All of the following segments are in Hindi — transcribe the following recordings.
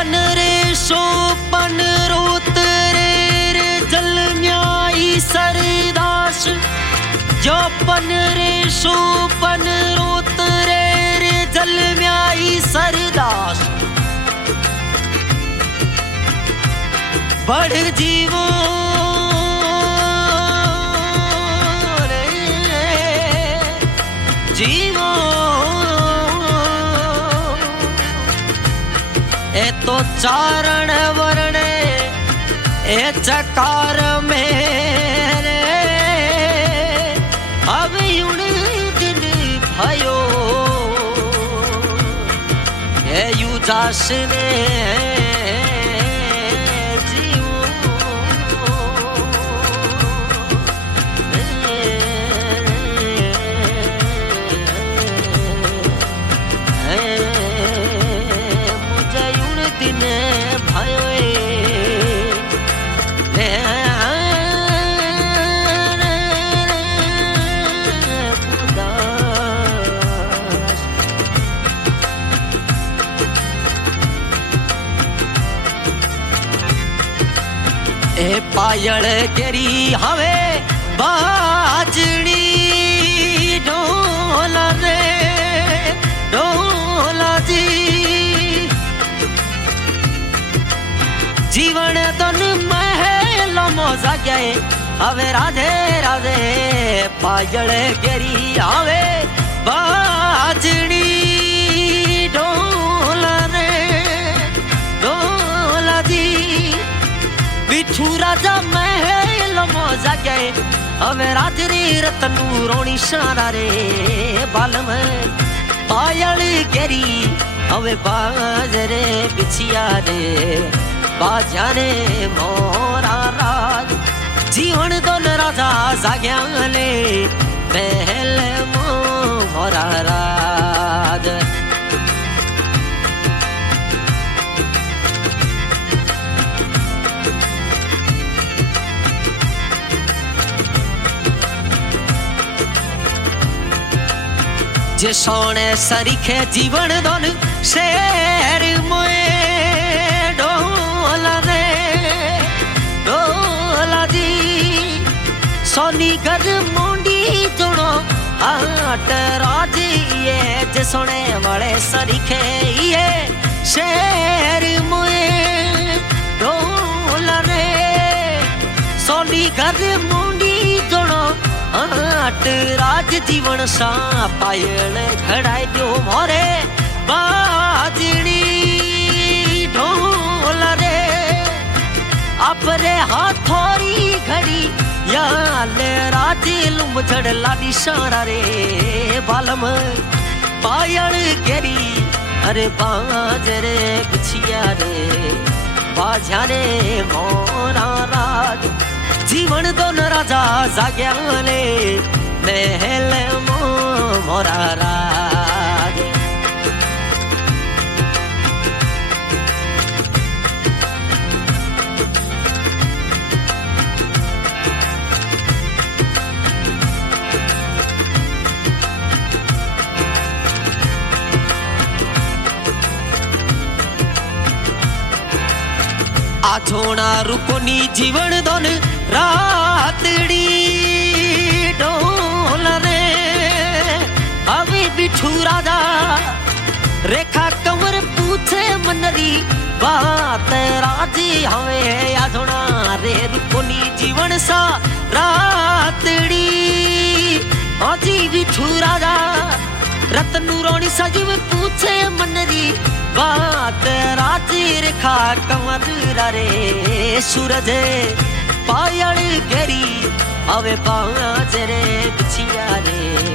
पन रे सोपन रोत रे जल म्याई सरदास जो पन रे सोपन रोत रे जल म्याई सरदास बढ़ जीवो रे जीवो ए तो चारण वरण ए चकार में रे अब उन दिन भयो ए यू जास ने ए पायल केरी हवे बाजड़ी ढोला रे ढोला जी जीवन तन महल मोजा गए हवे राधे राधे पायल केरी हवे बाजड़ी ढोला रे ढोला जी बिठू राजा महल मोजा गए हवे राजरी रतनू रोणी शारा रे बालम पायल गेरी हवे बाजरे बिछिया रे बाजा रे मोरा राज जीवन दोन राजा जाग्या ले महल मोरा राज जे सोने सरीखे जीवन दोन शेर मोए ढोला रे ढोला जी सोनी घर मुंडी जोड़ो हाट राजी ये जे सोने वाले सरीखे ये शेर मोए ढोला रे सोनी घर मुंडी जोड़ो आट राज जीवन सा पायल खड़ाई दो मोरे बाजड़ी ढोल रे अपरे हाथोरी घड़ी याल राज लुम झड़ लाडी सारा रे बालम पायल गेरी अरे बाजरे बिछिया रे बाजा रे मोरा राज जीवन दोन राजा जाग्या ले महल मोरा राज आछोना रुकोनी जीवन दोन रातड़ी ढोल रे अभी बिठू राजा रेखा कंवर पूछे मनरी बात राजी हवे आछोना रे रुकोनी जीवन सा रातड़ी अजी बिठू राजा रतनू रोणी सजीव पूछे मनरी बात राजी रेखा कंवर रे सूरज पायल गेरी हवे बाजरे बिछिया रे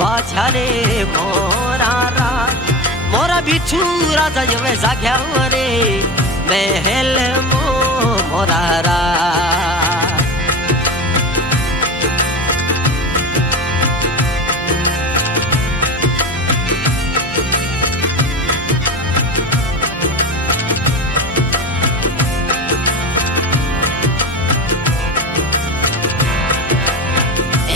बाजा रे मोरा राज मोरा बिठू राजा यवे जाग्या रे महल मोरा राज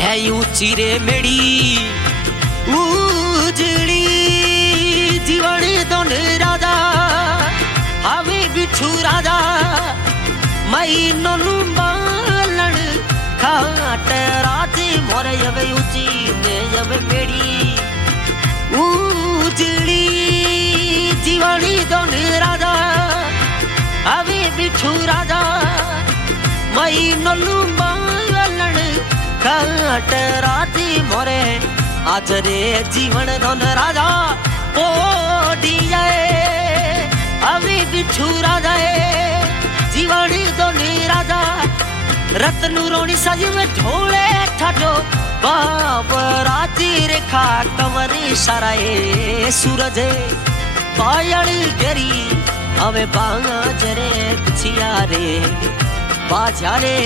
है ऊंची रे मेड़ी उजड़ी जीवन दोन राजा राजा मई नोलू बालन खाट राजे मोरे यवे ऊंची ने यवे मेड़ी उजड़ी जीवानी दोन राजा अवे बिठू राजा मई नोलू बालन खाट राजे मोरे आज रे जीवन दोन राजा ओडिया अवे बिठू राजा जीवानी दोनी राजा रत्नु रोणी सज में ढोले ठाडो बाब राजी रेखा कंवर सराए सूरज पायल गेरी अवे बाजरे पिछिया रे बाजा रे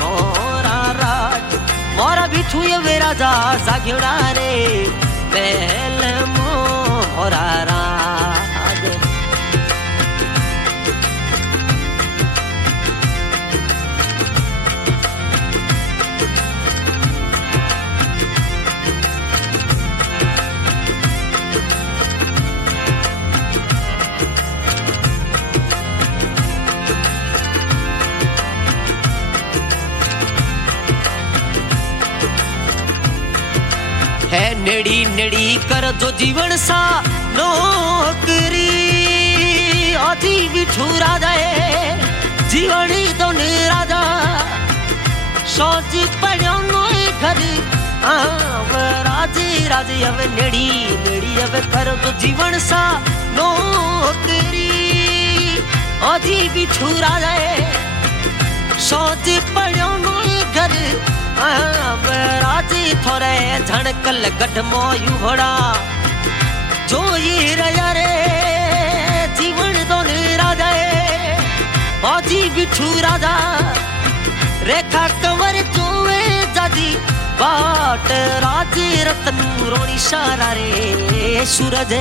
मोरा राज मोरा बिठू ये राजा जाग्योड़ा रे पहल मोरा राज है नेड़ी नेड़ी कर जो जीवन सा नौकरी अजी बिठू राजा जीवनी तो राजा सोच पड़ो नोए घर राजे राजे अब नेड़ी नेड़ी अब कर जो जीवन सा नौकरी अजी बिठू राजा सोच पड़ो नोए घर राजी थोरे झणकल गढ़ मोयू घोड़ा जो ये रया रे जीवन दोन राजा बाजी बिठू राजा रेखा कंवर जोए जाजी बाट राजे रत्नु रोणी सारा रे सूरज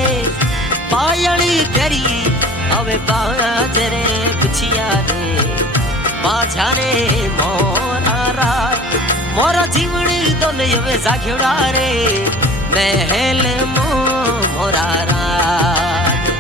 पायली गेरी अवे बाजरे पिछिया रे बाजा रे मोरा राज मोरा जीवन दोन यवे जाग्योड़ा रे महल मोरा राज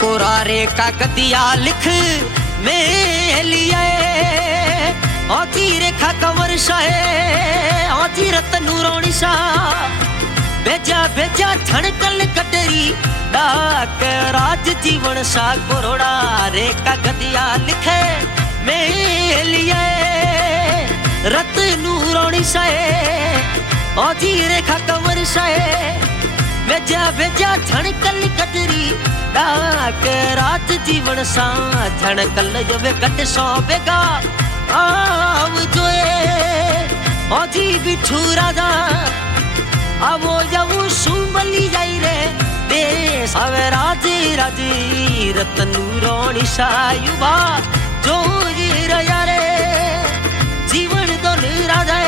कोरारे कागदिया लिख में लिया आती रेखा कंवर शाह आती रत्नु रोणी शाह भेजा भेजा झणकल कटरी डाक राज जीवन सा कोरोड़ा रे कागदिया लिखे में लिया रत्नु रोणी शाह आती रेखा कंवर शाह भेजा भेजा झणकल कटरी डाक रात जीवन सा झणकल जवे कट सौ बेगा आव जोए ओजी बिठू राजा आवो जाऊ सुमली जाई रे देश आवे राजे राजे रत्नु रोणी सायुबा जो ये रया रे जीवन दोन राजा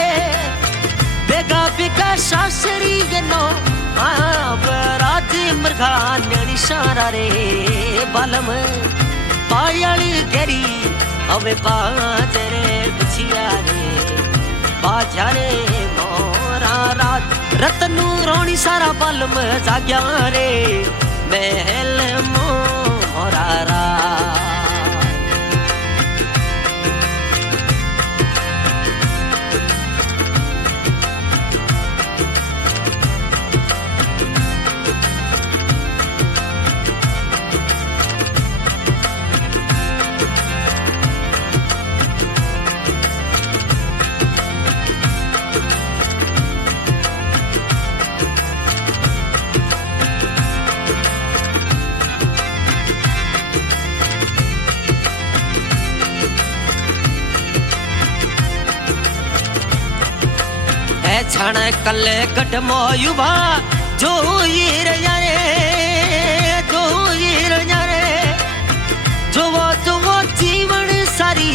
बेगा बेगा सासरी जनो राजे मृगा न्याणी सारा रे बालम पायली गेरी अवे बाजरे पिछिया रे बाजा रे मोरा राज रत्नु रोणी सारा बालम जाग्या रे महल मोरा राज छण कले गढ़ मोयुबा जो ईर यारे जो ईर यारे जो वो जीवन सारी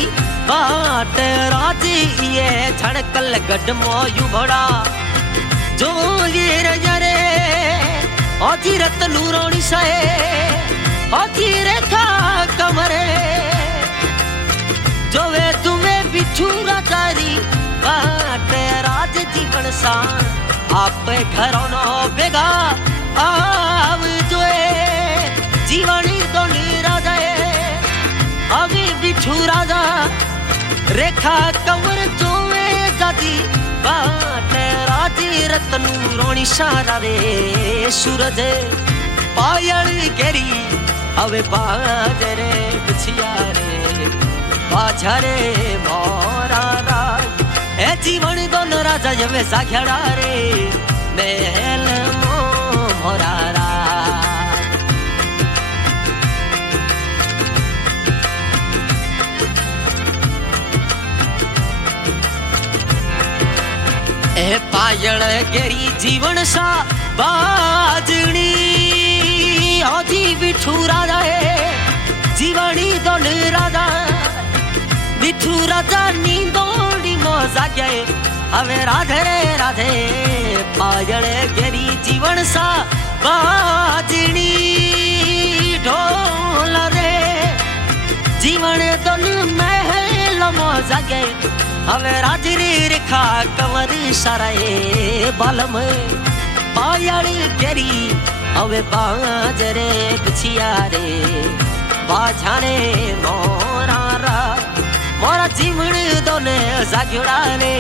बाट राजी ये छण कले गढ़ मोयुबड़ा जो ईर यारे ओजी रत नूरोनी साए ओजी रेखा कमरे जो वे तुम्हें बिछुरा तारी बाट राज जीवन सा आप घरों नो बेगा आव जोए जीवनी तो राजा अभी बिछू राजा रेखा कंवर जोए जाती बाट राजी रतनु रोणी सारा रे सूरज पायल गेरी अवे बाजरे बिछिया रे बाझरे मोरा राज ए जीवन दोन राजा यवे साख्याड़ा रे महल मोरा राज ए पायल गेरी जीवन सा बाजणी ओजी बिठू राजा जीवनी दोन राजा बिठू राजा नींदोड़ी मोजा गए हवे राधे रे राधे पायल गेरी जीवन सा बाजणी ढोल रे जीवन दोन महल मोजा गए हवे राजरी रेखा कंवर साराए बालम पायल गेरी हवे बाजरे बिछिया रे बाझाने मोरा रा मोरा जीवन दोने जाग्योड़ा रे